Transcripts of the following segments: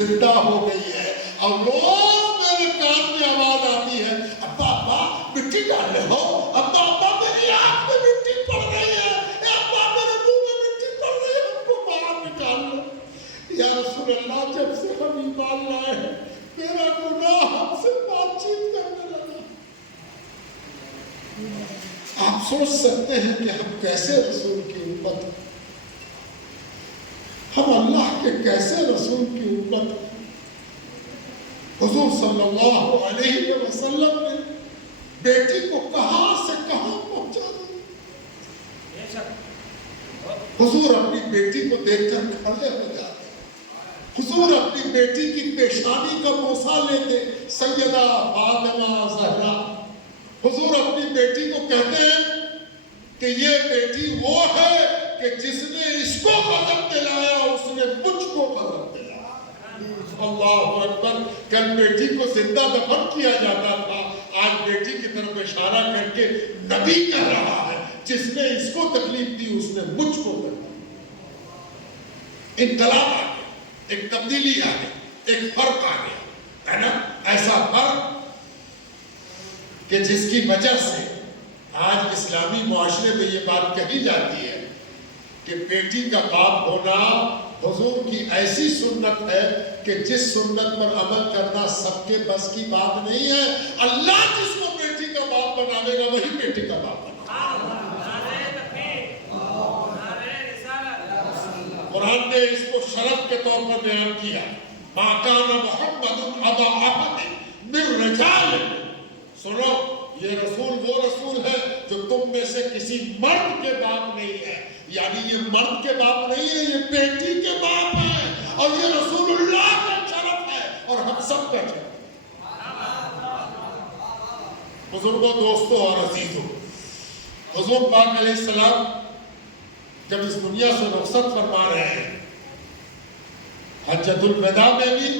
زندہ ہو گئی ہے اور روز میرے کان میں آواز آتی ہے ابا ابا مٹی ڈال رہے ہو، ابا ابا میری آنکھ میں مٹی پڑ رہی ہے، ابا میرے منہ میں مٹی پڑ رہی ہے، ہم کو باہر نکال لو۔ یا رسول اللہ جب سے ہم ایمان لائے ہیں میرا گناہ ہم سے بات چیت کرنے لگا۔ آپ سوچ سکتے ہیں کہ ہم کیسے رسول کی امت ہیں، ہم اللہ کے کیسے رسول کی امت ہیں۔ حضور صلی اللہ علیہ وسلم نے بیٹی کو کہاں سے کہاں پہنچا دیا۔ حضور اپنی بیٹی کو دیکھ کر کھڑے ہو جاتے، حضور اپنی بیٹی کی پیشانی کا بوسہ لیتے، سیدہ فاطمہ زہرا۔ حضور اپنی بیٹی کو کہتے ہیں کہ یہ بیٹی وہ ہے کہ جس نے اس کو غضب دلایا اس نے مجھ کو غضب دلایا۔ اللہ اکبر۔ کل بیٹی کو زندہ دفن کیا جاتا تھا، آج بیٹی کی طرف اشارہ کر کے نبی کہہ رہا ہے جس نے اس کو تکلیف دی اس نے مجھ کو تکلیف دی۔ انقلاب آ گیا، ایک تبدیلی آ گئی، ایک فرق آ گیا، ہے نا؟ ایسا فرق کہ جس کی وجہ سے آج اسلامی معاشرے میں یہ بات کہی جاتی ہے کہ بیٹی کا باپ ہونا حضور کی ایسی سنت ہے کہ جس سنت پر عمل کرنا سب کے بس کی بات نہیں ہے۔ اللہ جس کو بیٹی کا باپ بناوے گا وہی بیٹی کا باپ بناوے گا۔ قرآن نے اس کو شرف کے طور پر بیان کیا، مَا كَانَ مُحَمَّدٌ أَبَا أَحَدٍ مِّن رِّجَالِكُمْ۔ سنو، یہ رسول وہ رسول ہے جو تم میں سے کسی مرد کے باپ نہیں ہے، یعنی یہ مرد کے باپ نہیں ہے، یہ بیٹی کے باپ ہے، اور یہ رسول اللہ کا شرف ہے اور ہم سب کا شرف ہے۔ بزرگوں، دوستوں اور عزیزوں، حضور پاک علیہ السلام جب اس دنیا سے رخصت فرما رہے ہیں، حجۃ الوداع میں بھی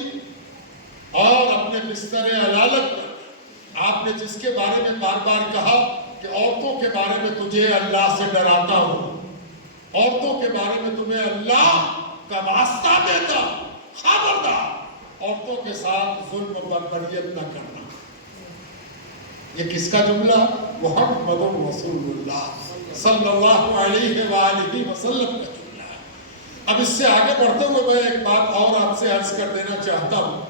اور اپنے بستر علالت پر آپ نے جس کے بارے میں بار بار کہا کہ عورتوں کے بارے میں تجھے اللہ سے ڈراتا ہوں، عورتوں کے بارے میں تمہیں اللہ کا واسطہ دیتا، خبردار عورتوں کے ساتھ ظلم و بربریت نہ کرنا۔ یہ کس کا جملہ؟ محمد رسول اللہ صلی اللہ علیہ وآلہ وسلم کا جملہ ہے۔ اب اس سے آگے بڑھتے ہوئے میں ایک بات اور آپ سے عرض کر دینا چاہتا ہوں،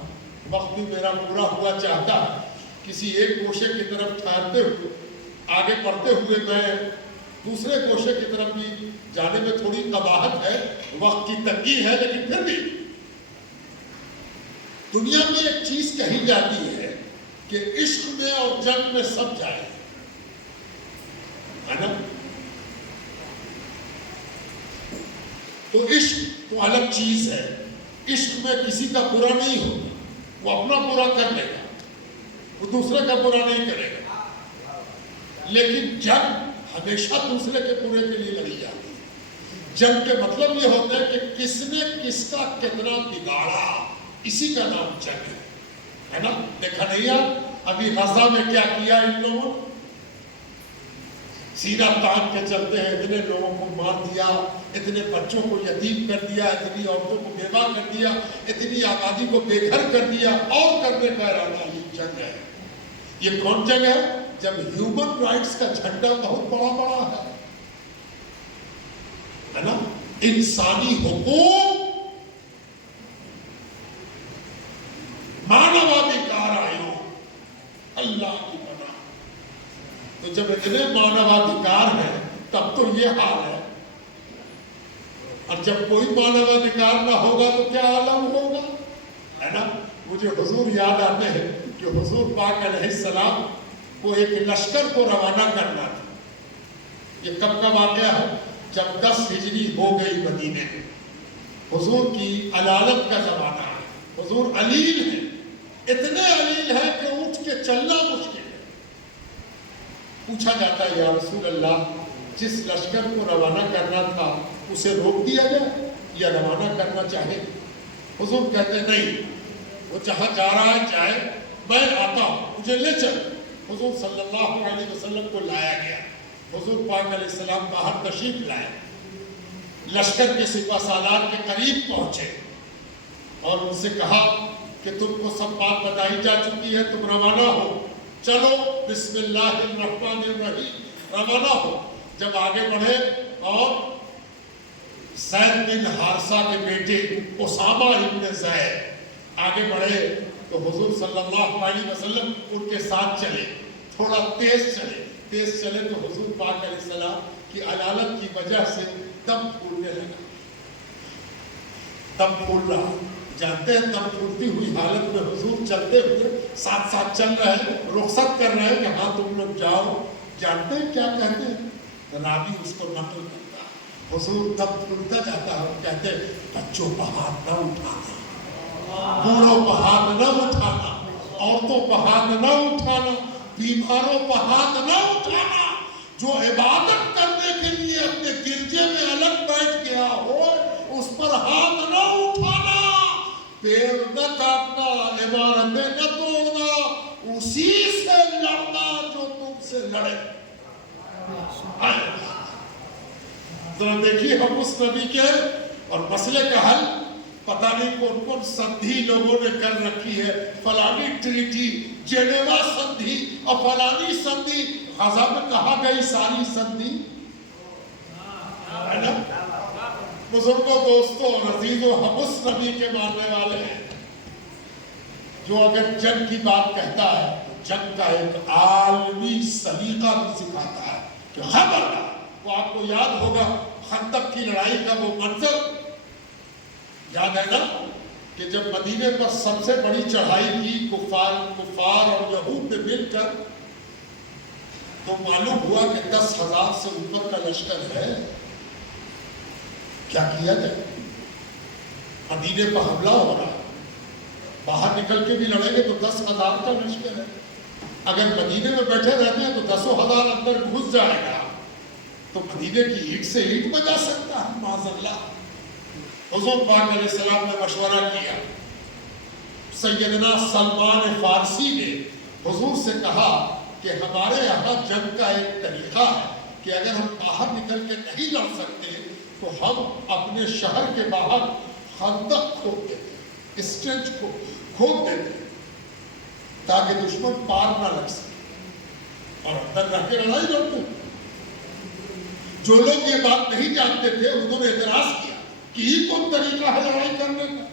وقت بھی میرا پورا ہوا چاہتا ہے، کسی ایک گوشے کی طرف ٹھہرتے ہوئے آگے بڑھتے ہوئے میں دوسرے گوشے کی طرف بھی جانے میں تھوڑی قباحت ہے، وقت کی تنگی ہے، لیکن پھر بھی دنیا میں ایک چیز کہی جاتی ہے کہ عشق میں اور جنگ میں سب جائے، ہے نا؟ تو عشق تو الگ چیز ہے، عشق میں کسی کا برا نہیں ہوگا، وہ اپنا برا کر لے گا، وہ دوسرے کا برا نہیں کرے گا، لیکن جنگ ہمیشہ دوسرے کے برے کے لیے لڑی جاتی ہے۔ جنگ کے مطلب یہ ہوتا ہے کہ کس نے کس کا کتنا بگاڑا، اسی کا نام جنگ ہے نا؟ دیکھا نہیں آپ ابھی غزہ میں کیا کیا ان لوگوں نے؟ سینہ تان کے چلتے ہیں، اتنے لوگوں کو مار دیا، اتنے بچوں کو یتیم کر دیا، اتنی عورتوں کو بیوہ کر دیا، اتنی آبادی کو بے گھر کر دیا، اور کرنے کا ارادہ، یہ جنگ ہے۔ یہ کون جنگ ہے؟ جب ہیومن رائٹس کا جھنڈا بہت بڑا ہے نا، انسانی حقوق، مانوادھیکار آیوگ، اللہ کی پناہ۔ تو جب اتنے مانوادھیکار ہیں تب تو یہ حال ہے، اور جب کوئی مانوادھیکار نہ ہوگا تو کیا عالم ہوگا، ہے نا؟ مجھے حضور یاد آتے ہیں کہ حضور پاک علیہ السلام کو ایک لشکر کو روانہ کرنا تھا۔ یہ کب کا واقعہ ہے؟ جب 10 ہجری ہو گئی مدینے میں، حضور کی علالت کا زمانہ ہے، حضور علیل ہیں، اتنے علیل ہیں کہ اٹھ کے چلنا مشکل ہے۔ پوچھا جاتا ہے یا رسول اللہ جس لشکر کو روانہ کرنا تھا اسے روک دیا جائے یا روانہ کرنا چاہے؟ حضور کہتے ہیں نہیں، وہ جہاں جا رہا ہے جائے، میں آتا ہوں، مجھے لے چل۔ حضور صلی اللہ علیہ وسلم کو لایا گیا، حضور پاک علیہ السلام باہر تشریف لائے، لشکر کے سپہ سالار کے قریب پہنچے، اور ان سے کہا کہ تم کو سب بات بتائی جا چکی ہے، تم روانہ ہو، چلو بسم اللہ الرحمن الرحیم، روانہ ہو۔ جب آگے بڑھے اور زید بن حارثہ کے بیٹے اسامہ ابن زید آگے بڑھے تو حضور صلی اللہ علیہ وسلم ان کے ساتھ چلے، تھوڑا تیز چلے تو حضور پاک علیہ السلام کی علالت کی وجہ سے دم پھولنے لگا، دم پھول رہا۔ جانتے ہیں دم پھولتی ہوئی حالت میں حضور چلتے ہوئے ساتھ ساتھ چل رہے ہیں، رخصت کر رہے ہیں کہ ہاں تم لوگ جاؤ۔ جانتے ہیں کیا کہتے ہیں؟ راوی اس کو نقل کرتا ہے، حضور دم پھولتا جاتا ہے اور کہتے ہیں بچوں پہ ہاتھ نہ اٹھانا، بوڑھوں پہ ہاتھ نہ اٹھانا، عورتوں پہ ہاتھ نہ اٹھانا، بیماروں پہ ہاتھ نہ اٹھانا، جو عبادت کرنے کے لیے اپنے گرجے میں الگ بیٹھ گیا ہو اس پر ہاتھ نہ اٹھانا، پیڑ نہ کاٹنا، عمارتیں نہ توڑنا، اسی سے لڑنا جو تم سے لڑے۔ ذرا دیکھیے ہم اس نبی کے اور مسئلے کا حل پتہ نہیں کون سندھی لوگوں نے کر رکھی ہے، فلانی ٹریٹی، جنیوا سندھی اور فلانی سندھی، غزہ میں کہا گئی ساری سندھی ہے نا۔ بزرگوں، دوستوں اور عزیزوں، ہم اس نبی کے ماننے والے ہیں جو اگر جنگ کی بات کہتا ہے تو جنگ کا ایک عالمی سلیقہ بھی سکھاتا ہے کہ خبردار۔ وہ آپ کو یاد ہوگا خندق کی لڑائی کا وہ منظر یاد ہے نا، کہ جب مدینے پر سب سے بڑی چڑھائی کی کفار اور یہود نے مل کر، تو معلوم ہوا کہ 10,000 سے اوپر کا لشکر ہے، کیا کیا جائے؟ مدینے پر حملہ ہو رہا ہے، باہر نکل کے بھی لڑیں گے تو 10,000 کا لشکر ہے، اگر مدینے میں بیٹھے رہتے ہیں تو 10,000 اندر گھس جائے گا تو مدینے کی اینٹ سے اینٹ بجا سکتا ہے معاذ اللہ۔ حضور پاک علیہ السلام نے مشورہ کیا، سیدنا سلمان فارسی نے حضور سے کہا کہ ہمارے یہاں جنگ کا ایک طریقہ ہے کہ اگر ہم باہر نکل کے نہیں لڑ سکتے تو ہم اپنے شہر کے باہر خندق کھود دیتے ہیں، اسٹرینچ کو کھود دیتے ہیں تاکہ دشمن پار نہ لگ سکے اور اندر رہ کے لڑائی لڑتے ہیں۔ جو لوگ یہ بات نہیں جانتے تھے انہوں نے اعتراض کیا کہ یہ کون طریقہ ہے لڑائی کرنے کا،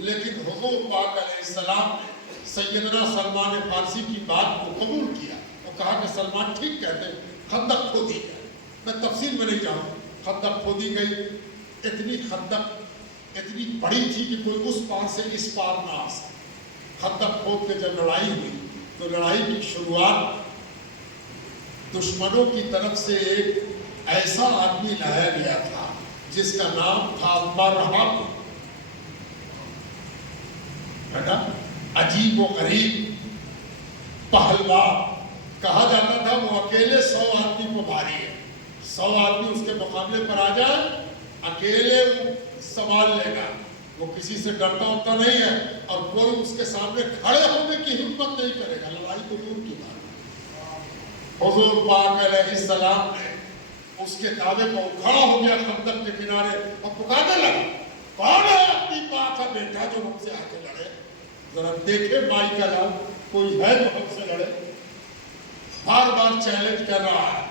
لیکن حضور پاک علیہ السلام نے سیدنا سلمان فارسی کی بات کو قبول کیا اور کہا کہ سلمان ٹھیک کہتے ہیں، خندق کھودی جائے۔ میں تفصیل میں نہیں جاؤں، خندق کھودی گئی، اتنی خندق اتنی بڑی تھی کہ کوئی اس پار سے اس پار نہ آ سکے۔ خندق کھود کے جب لڑائی ہوئی تو لڑائی کی شروعات دشمنوں کی طرف سے ایک ایسا آدمی لایا گیا تھا جس کا نام تھا مرحب، ہے نا، عجیب و غریب پہلوان کہا جاتا تھا۔ وہ اکیلے 100 آدمی کو بھاری ہے، 100 آدمی اس کے مقابلے پر آ جائے اکیلے سنبھال لے گا، وہ کسی سے ڈرتا ہوتا نہیں ہے اور کوئی اس کے سامنے کھڑے ہونے کی ہمت نہیں کرے گا، لڑائی تو دور کی بات۔ حضور پاک علیہ السلام نے اس کے دعوے پر کھڑا ہو گیا خندق کے کنارے اور پکارنے لگا، کون ہے اپنی ماں کا بیٹا جو ہم سے آ کے لڑے؟ ذرا دیکھے مائی کا نام کوئی ہے جو ہم سے لڑے؟ بار بار چیلنج کر رہا ہے۔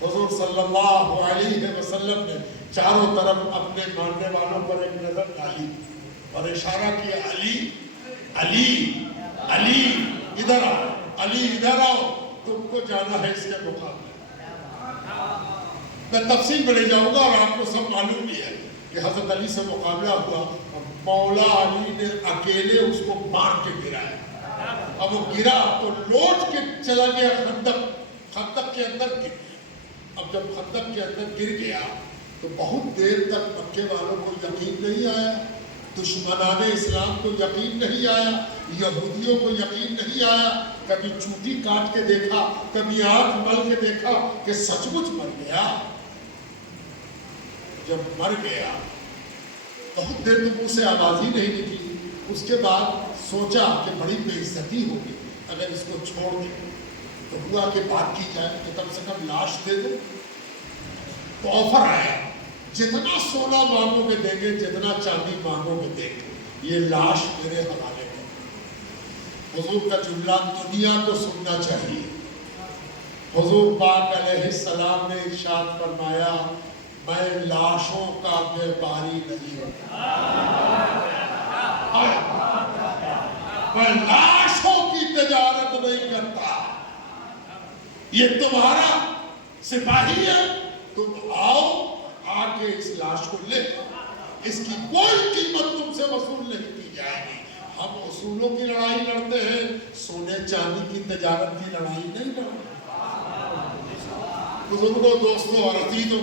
حضور صلی اللہ علیہ وسلم نے چاروں طرف اپنے ماننے والوں پر ایک نظر ڈالی اور اشارہ کیا، علی علی علی ادھر آؤ، علی ادھر آؤ، تم کو جانا ہے اس کے مقابلے۔ میں تفصیل میں نہیں جاؤں گا اور آپ کو سب معلوم بھی ہے کہ حضرت علی سے مقابلہ ہوا اور مولا علی نے اکیلے اس کو مار کے گرایا۔ اب وہ گرا تو لوٹ کے چلا گیا خندق کے اندر گر گیا۔ اب جب خندق کے اندر گر گیا تو بہت دیر تک مکے والوں کو یقین نہیں آیا، دشمنان اسلام کو یقین نہیں آیا، یہودیوں کو یقین نہیں آیا۔ کبھی چوٹی کاٹ کے دیکھا، کبھی آنکھ مل کے دیکھا کہ سچ مچ مر گیا۔ جب مر گیا بہت دیر تک اسے آواز ہی نہیں نکلی۔ اس کے بعد سوچا کہ بڑی بے عزتی ہوگی اگر اس کو چھوڑ دیں، تو ہوا کہ بات کی جائے کہ کم سے کم لاش دے دو۔ تو آفر آیا، جتنا سونا مانگو گے دیں گے، جتنا چاندی مانگو گے دیں گے، یہ لاش میرے حوالے ہے. حضور کا جملہ دنیا کو سننا چاہیے. حضور پاک علیہ السلام نے ارشاد فرمایا میں لاشوں کا بیپاری نہیں ہوں. میں لاشوں کی تجارت نہیں کرتا. یہ تمہارا سپاہی ہے, تم آؤ آ کے اس لاش کو لے, اس کی کوئی قیمت تم سے وصول نہیں کی جائے گی. ہم اصولوں کی لڑائی لڑتے ہیں, سونے چاندی کی تجارت کی لڑائی نہیں لڑتے. بزرگوں, دوستوں اور عزیزوں,